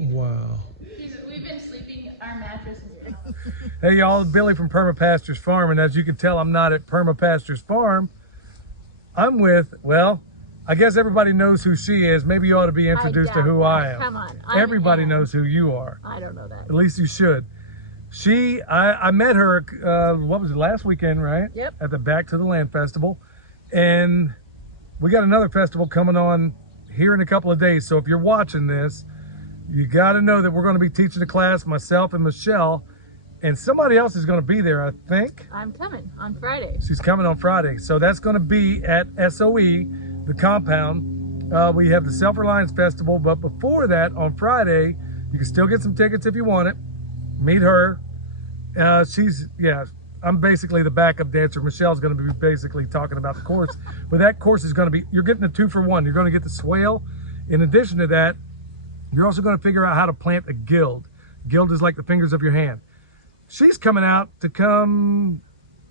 Wow. We've been sleeping our mattresses. Hey y'all, Billy from Perma Pastures Farm, and as you can tell, I'm not at Perma Pastures Farm. I'm with, well, I guess everybody knows who she is. Maybe you ought to be introduced to who I am. Come on. Everybody knows who you are. I don't know that. At least you should. I met her, what was it, last weekend, right? Yep. At the Back to the Land Festival. And we got another festival coming on here in a couple of days. So if you're watching this, you got to know that we're going to be teaching a class, myself and Michelle, and somebody else is going to be there, I think. I'm coming on Friday. She's coming on Friday. So that's going to be at SOE, the compound. We have the Self-Reliance Festival, but before that, on Friday, you can still get some tickets if you want it. Meet her. I'm basically the backup dancer. Michelle's going to be basically talking about the course. But that course is going to be, you're getting a 2-for-1. You're going to get the swale. In addition to that, you're also going to figure out how to plant a guild. Guild is like the fingers of your hand. She's coming out to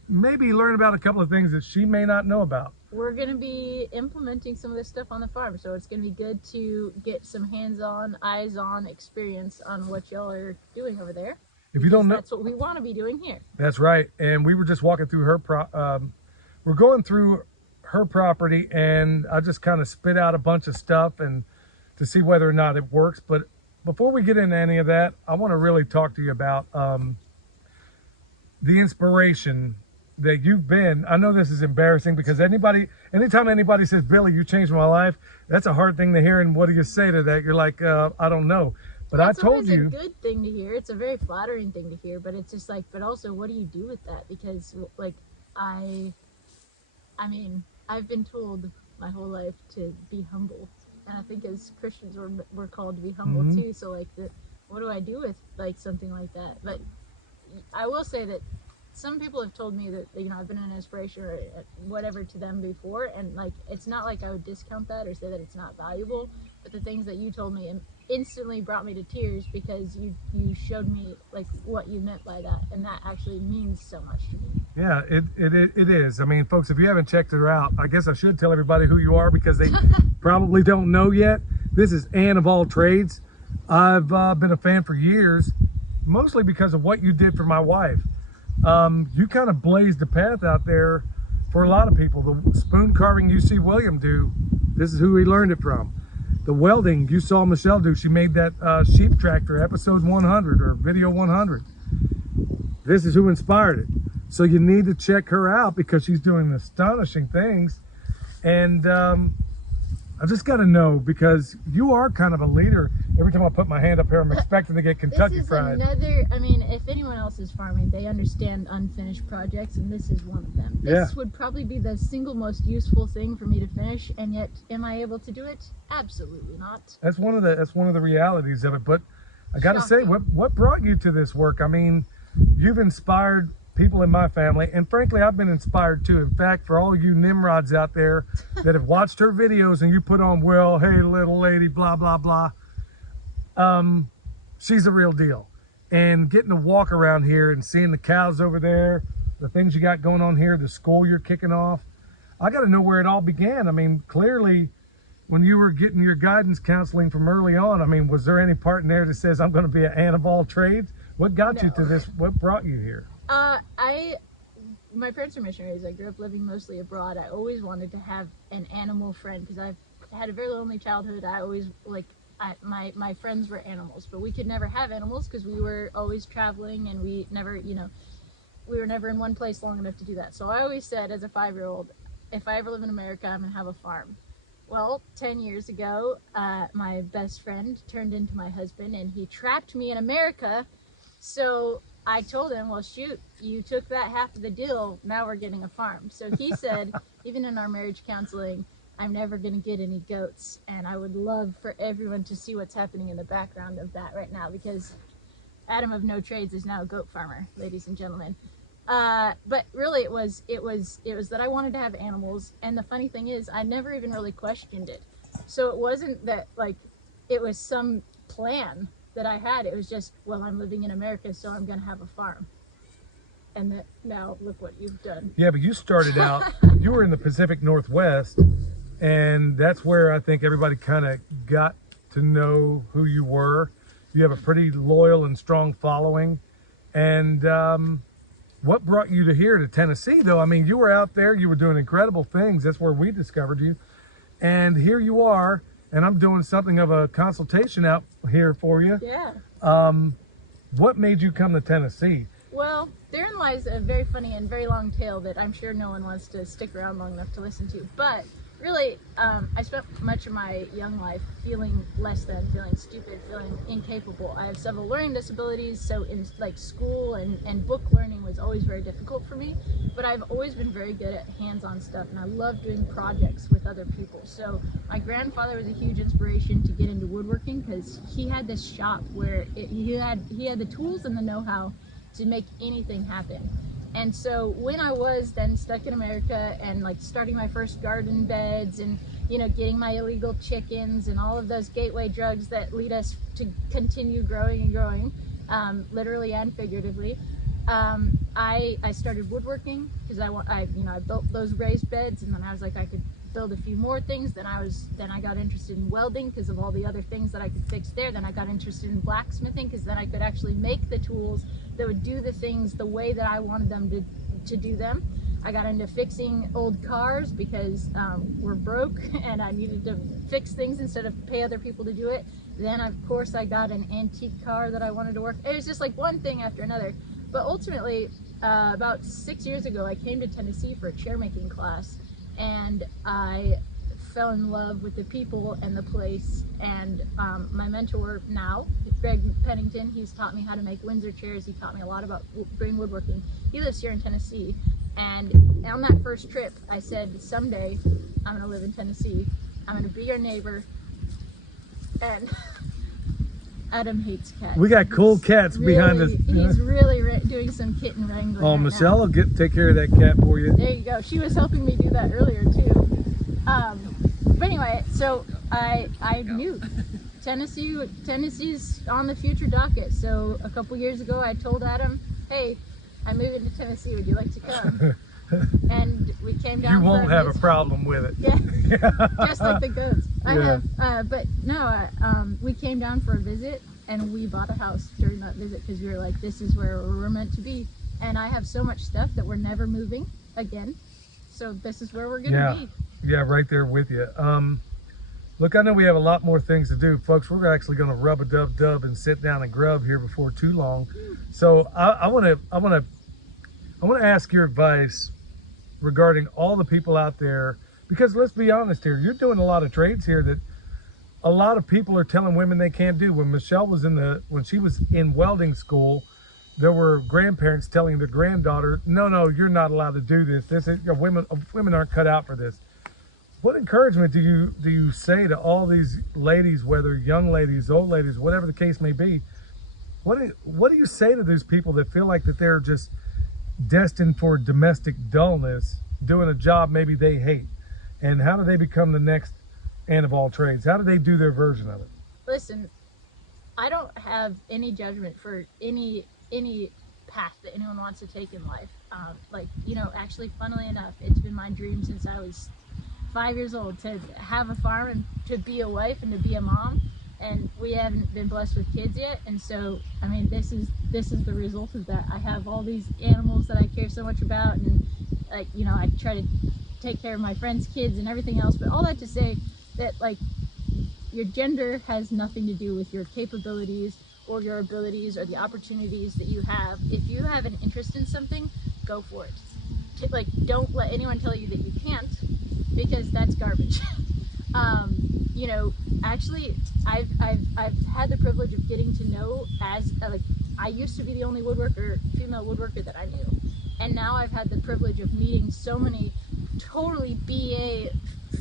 maybe learn about a couple of things that she may not know about. We're going to be implementing some of this stuff on the farm, so it's going to be good to get some hands-on, eyes-on experience on what y'all are doing over there. If you don't know, that's what we want to be doing here. That's right. And we were just walking through we're going through her property, and I just kind of spit out a bunch of stuff and to see whether or not it works. But before we get into any of that, I want to really talk to you about the inspiration that you've been. I know this is embarrassing because anytime anybody says, Billy, you changed my life, that's a hard thing to hear. And what do you say to that? You're like, I don't know. But I told you. It's a good thing to hear. It's a very flattering thing to hear. But it's just like, but also, what do you do with that? Because, like, I mean, I've been told my whole life to be humble. And I think as Christians, we're called to be humble too. So, like, what do I do with, like, something like that? But I will say that some people have told me that, you know, I've been an inspiration or whatever to them before. And, like, it's not like I would discount that or say that it's not valuable. But the things that you told me instantly brought me to tears because you showed me like what you meant by that, and that actually means so much to me. Yeah, it is. I mean, folks, if you haven't checked her out, I guess I should tell everybody who you are because they probably don't know yet. This is Ann of all trades. I've been a fan for years, mostly because of what you did for my wife. You kind of blazed the path out there for a lot of people. The spoon carving you see William do, this is who he learned it from. The welding you saw Michelle do, she made that sheep tractor, episode 100 or video 100. This is who inspired it. So you need to check her out because she's doing astonishing things. And I just got to know, because you are kind of a leader. Every time I put my hand up here, I'm expecting to get Kentucky Fried. I mean, if anyone else is farming, they understand unfinished projects, and this is one of them. This would probably be the single most useful thing for me to finish, and yet, am I able to do it? Absolutely not. That's one of the realities of it. But I got to say, what brought you to this work? I mean, you've inspired people in my family, and frankly, I've been inspired too. In fact, for all you Nimrods out there that have watched her videos and you put on, well, hey, little lady, blah, blah, blah. She's a real deal. And getting to walk around here and seeing the cows over there, the things you got going on here, the school you're kicking off, I got to know where it all began. I mean, clearly, when you were getting your guidance counseling from early on, I mean, was there any part in there that says, I'm going to be an Ann of all trades? What got you to this? What brought you here? My parents are missionaries. I grew up living mostly abroad. I always wanted to have an animal friend because I've had a very lonely childhood. I always, my friends were animals, but we could never have animals because we were always traveling and we were never in one place long enough to do that. So I always said as a 5-year-old, if I ever live in America, I'm going to have a farm. Well, 10 years ago, my best friend turned into my husband and he trapped me in America. So I told him, well, shoot, you took that half of the deal. Now we're getting a farm. So he said, even in our marriage counseling, I'm never going to get any goats. And I would love for everyone to see what's happening in the background of that right now, because Adam of no trades is now a goat farmer, ladies and gentlemen. But really it was that I wanted to have animals. And the funny thing is, I never even really questioned it. So it wasn't that like it was some plan that I had. It was just, well, I'm living in America, so I'm going to have a farm. And that, now look what you've done. Yeah, but you started out, you were in the Pacific Northwest, and that's where I think everybody kind of got to know who you were. You have a pretty loyal and strong following. And what brought you to here to Tennessee, though? I mean, you were out there, you were doing incredible things. That's where we discovered you. And here you are, and I'm doing something of a consultation out here for you. Yeah. What made you come to Tennessee? Well, therein lies a very funny and very long tale that I'm sure no one wants to stick around long enough to listen to. But really, I spent much of my young life feeling less than, feeling stupid, feeling incapable. I have several learning disabilities, so in like school and book learning was always very difficult for me. But I've always been very good at hands-on stuff, and I love doing projects with other people. So my grandfather was a huge inspiration to get into woodworking because he had this shop where he had the tools and the know-how to make anything happen. And so when I was then stuck in America and like starting my first garden beds and, you know, getting my illegal chickens and all of those gateway drugs that lead us to continue growing and growing, literally and figuratively, I started woodworking because I built those raised beds, and then I was like, I could build a few more things. Then I got interested in welding because of all the other things that I could fix there. Then I got interested in blacksmithing because then I could actually make the tools that would do the things the way that I wanted them to do them. I got into fixing old cars because we're broke and I needed to fix things instead of pay other people to do it. Then of course I got an antique car that I wanted to work. It was just like one thing after another. But ultimately, about 6 years ago, I came to Tennessee for a chair making class, and I fell in love with the people and the place. And my mentor now, Greg Pennington, he's taught me how to make Windsor chairs. He taught me a lot about brain woodworking. He lives here in Tennessee. And on that first trip, I said, someday I'm going to live in Tennessee. I'm going to be your neighbor. And Adam hates cats. We got cool cats behind us. He's really doing some kitten wrangling. Oh, right Michelle now. will take care of that cat for you. There you go. She was helping me do that earlier too. But anyway, so I knew Tennessee's on the future docket. So a couple years ago, I told Adam, "Hey, I'm moving to Tennessee. Would you like to come?" And we came down. You won't have a problem with it. Yeah, just like the goats. Yeah. But no, we came down for a visit, and we bought a house during that visit because we were like, this is where we're meant to be. And I have so much stuff that we're never moving again. So this is where we're gonna be. Yeah, right there with you. Look, I know we have a lot more things to do, folks. We're actually going to rub a dub and sit down and grub here before too long. So I want to ask your advice regarding all the people out there, because let's be honest here, you're doing a lot of trades here that a lot of people are telling women they can't do. When Michelle was when she was in welding school, there were grandparents telling their granddaughter, no, you're not allowed to do this. This is, women aren't cut out for this. What encouragement do you say to all these ladies, whether young ladies, old ladies, whatever the case may be? What do you say to those people that feel like that they're just destined for domestic dullness, doing a job maybe they hate? And how do they become the next Ann of all trades? How do they do their version of it? Listen, I don't have any judgment for any path that anyone wants to take in life. Actually, funnily enough, it's been my dream since I was 5 years old to have a farm and to be a wife and to be a mom. And we haven't been blessed with kids yet, and so I mean, this is the result of that. I have all these animals that I care so much about, and I try to take care of my friends' kids and everything else. But all that to say that your gender has nothing to do with your capabilities or your abilities or the opportunities that you have. If you have an interest in something, go for it. Don't let anyone tell you that you can't, because that's garbage. Actually, I've had the privilege of getting to know I used to be the only female woodworker that I knew, and now I've had the privilege of meeting so many totally BA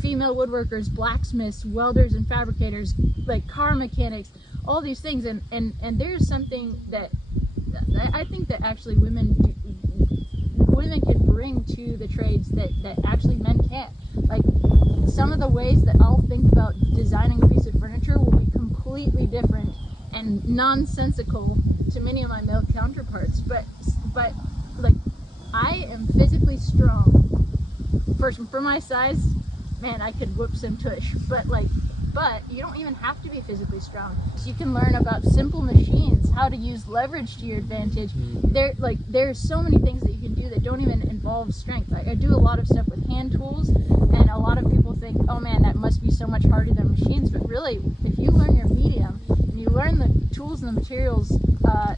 female woodworkers, blacksmiths, welders and fabricators, like car mechanics, all these things, and there's something that I think that actually women can bring to the trades that actually men can't. Like, some of the ways that I'll think about designing a piece of furniture will be completely different and nonsensical to many of my male counterparts, but like, I am physically strong for my size. man, I could whoop some tush. But you don't even have to be physically strong. So you can learn about simple machines, how to use leverage to your advantage. There's so many things that you can do that don't even involve strength. I do a lot of stuff with hand tools, and a lot of people think, oh man, that must be so much harder than machines. But really, if you learn your medium and you learn the tools and the materials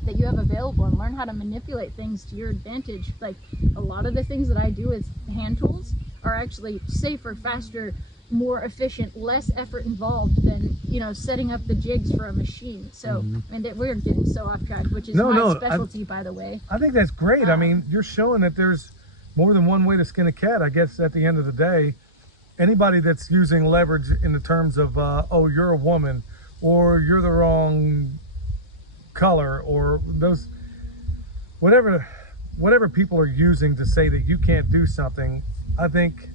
that you have available and learn how to manipulate things to your advantage, like a lot of the things that I do with hand tools are actually safer, faster, more efficient, less effort involved than setting up the jigs for a machine. So and we're getting so off track, which is my specialty, by the way. I think that's great. I mean, you're showing that there's more than one way to skin a cat. I guess at the end of the day, anybody that's using leverage in the terms of oh, you're a woman, or you're the wrong color, or those whatever people are using to say that you can't do something, I think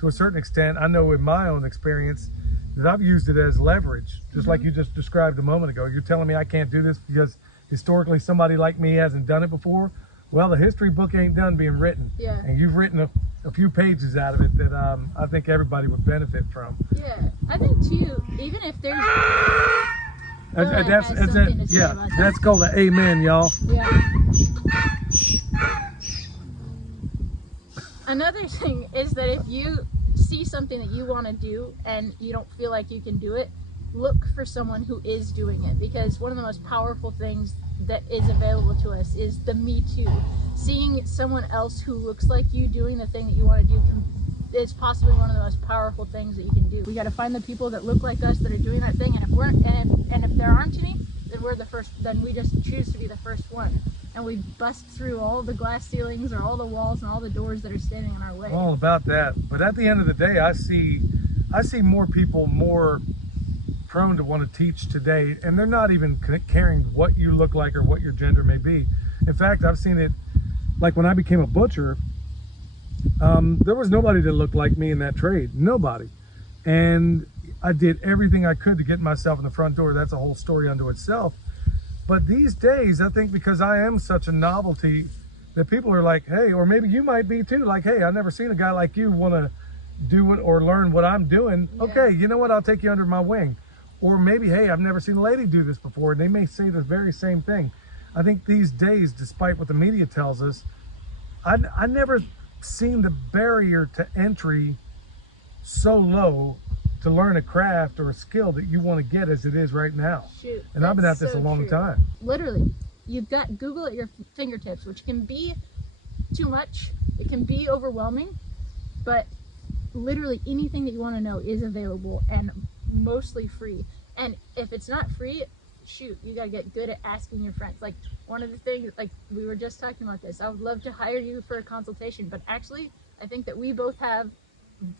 to a certain extent, I know in my own experience that I've used it as leverage, just like you just described a moment ago. You're telling me I can't do this because historically somebody like me hasn't done it before. Well, the history book ain't done being written. Yeah. And you've written a few pages out of it that I think everybody would benefit from. Yeah, I think too, even if there's... That's called an amen, y'all. Yeah. Another thing is that if you see something that you want to do and you don't feel like you can do it, look for someone who is doing it, because one of the most powerful things that is available to us is the me too. Seeing someone else who looks like you doing the thing that you want to do is possibly one of the most powerful things that you can do. We got to find the people that look like us that are doing that thing, and if there aren't any, then we're the first. Then we just choose to be the first one, and we bust through all the glass ceilings or all the walls and all the doors that are standing in our way. All about that. But at the end of the day, I see more people more prone to want to teach today, and they're not even caring what you look like or what your gender may be. In fact, I've seen it like when I became a butcher. There was nobody that looked like me in that trade, nobody, and I did everything I could to get myself in the front door. That's a whole story unto itself. But these days, I think because I am such a novelty that people are like, hey, or maybe you might be too, like, hey, I've never seen a guy like you want to do it or learn what I'm doing. Yeah. Okay, you know what, I'll take you under my wing. Or maybe, hey, I've never seen a lady do this before, and they may say the very same thing. I think these days, despite what the media tells us, I never seen the barrier to entry so low to learn a craft or a skill that you want to get as it is right now. Shoot, and I've been at this a long time. Literally, you've got Google at your fingertips, which can be too much. It can be overwhelming, but literally anything that you want to know is available and mostly free. And if it's not free, shoot, you got to get good at asking your friends. Like one of the things, like we were just talking about this, I would love to hire you for a consultation, but actually I think that we both have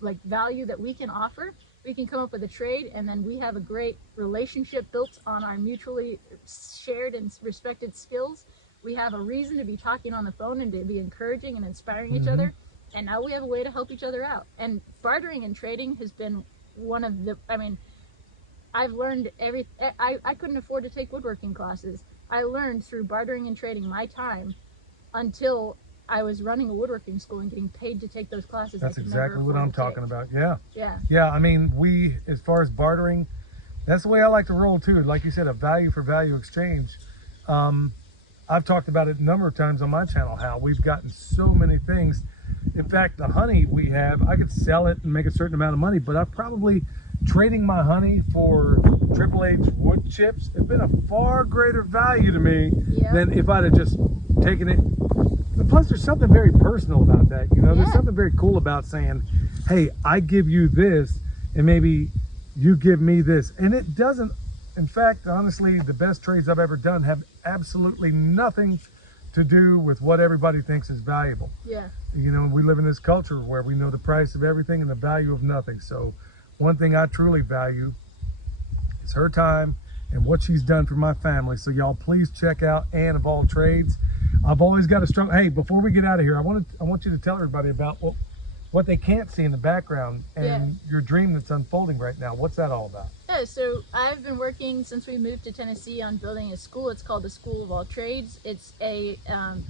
like value that we can offer. We can come up with a trade, and then we have a great relationship built on our mutually shared and respected skills. We have a reason to be talking on the phone and to be encouraging and inspiring each other. And now we have a way to help each other out. And bartering and trading has been one of the, I've learned I couldn't afford to take woodworking classes. I learned through bartering and trading my time until I was running a woodworking school and getting paid to take those classes. That's exactly what I'm talking about. Yeah. Yeah. Yeah. I mean, as far as bartering, that's the way I like to roll too. Like you said, a value for value exchange. I've talked about it a number of times on my channel, how we've gotten so many things. In fact, the honey we have, I could sell it and make a certain amount of money, but I've probably trading my honey for Triple H wood chips. It's been a far greater value to me than if I'd have just taken it. And plus, there's something very personal about that. There's something very cool about saying, hey, I give you this, and maybe you give me this. And it doesn't, in fact, honestly, the best trades I've ever done have absolutely nothing to do with what everybody thinks is valuable. Yeah. We live in this culture where we know the price of everything and the value of nothing. So one thing I truly value is her time and what she's done for my family. So y'all please check out Ann of All Trades. I've always got a strong, hey, before we get out of here, I want you to tell everybody about what they can't see in the background and your dream that's unfolding right now. What's that all about? Yeah, so I've been working since we moved to Tennessee on building a school. It's called the School of All Trades. It's we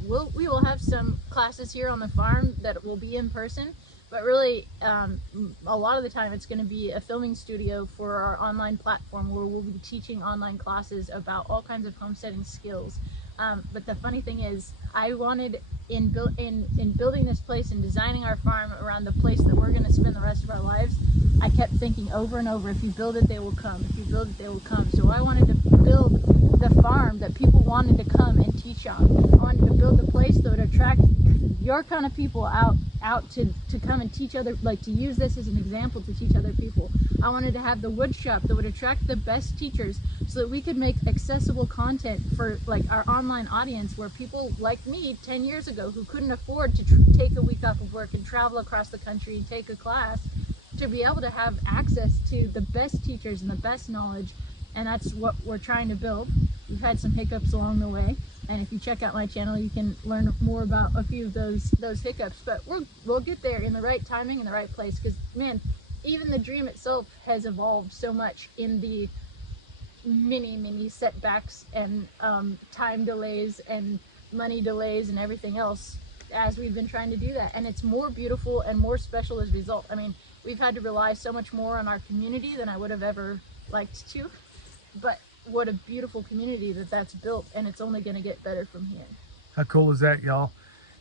will have some classes here on the farm that will be in person, But really, a lot of the time it's going to be a filming studio for our online platform where we'll be teaching online classes about all kinds of homesteading skills. But the funny thing is, I wanted in building this place and designing our farm around the place that we're going to spend the rest of our lives, I kept thinking over and over, if you build it, they will come. If you build it, they will come. So I wanted to build the farm that people wanted to come and teach on. I wanted to build a place that would attract your kind of people out to come and teach other, like to use this as an example to teach other people. I wanted to have the wood shop that would attract the best teachers so that we could make accessible content for like our online audience, where people like me 10 years ago who couldn't afford to take a week off of work and travel across the country and take a class, to be able to have access to the best teachers and the best knowledge. And that's what we're trying to build. We've had some hiccups along the way, and if you check out my channel, you can learn more about a few of those hiccups. But we'll get there in the right timing, in the right place, because man, even the dream itself has evolved so much in the many setbacks and time delays and money delays and everything else as we've been trying to do that. And it's more beautiful and more special as a result. I mean, we've had to rely so much more on our community than I would have ever liked to, but what a beautiful community that's built, and it's only going to get better from here. How cool is that, y'all?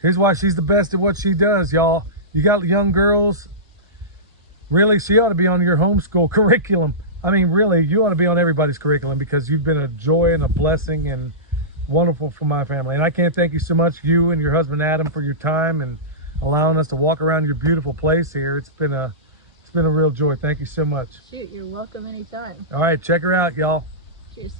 Here's why she's the best at what she does, y'all. You got young girls, really, she ought to be on your homeschool curriculum. I mean, really, you ought to be on everybody's curriculum, because you've been a joy and a blessing and wonderful for my family. And I can't thank you so much, you and your husband Adam, for your time and allowing us to walk around your beautiful place here. It's been a real joy. Thank you so much. Shoot, you're welcome anytime. All right, check her out, y'all. Cheers.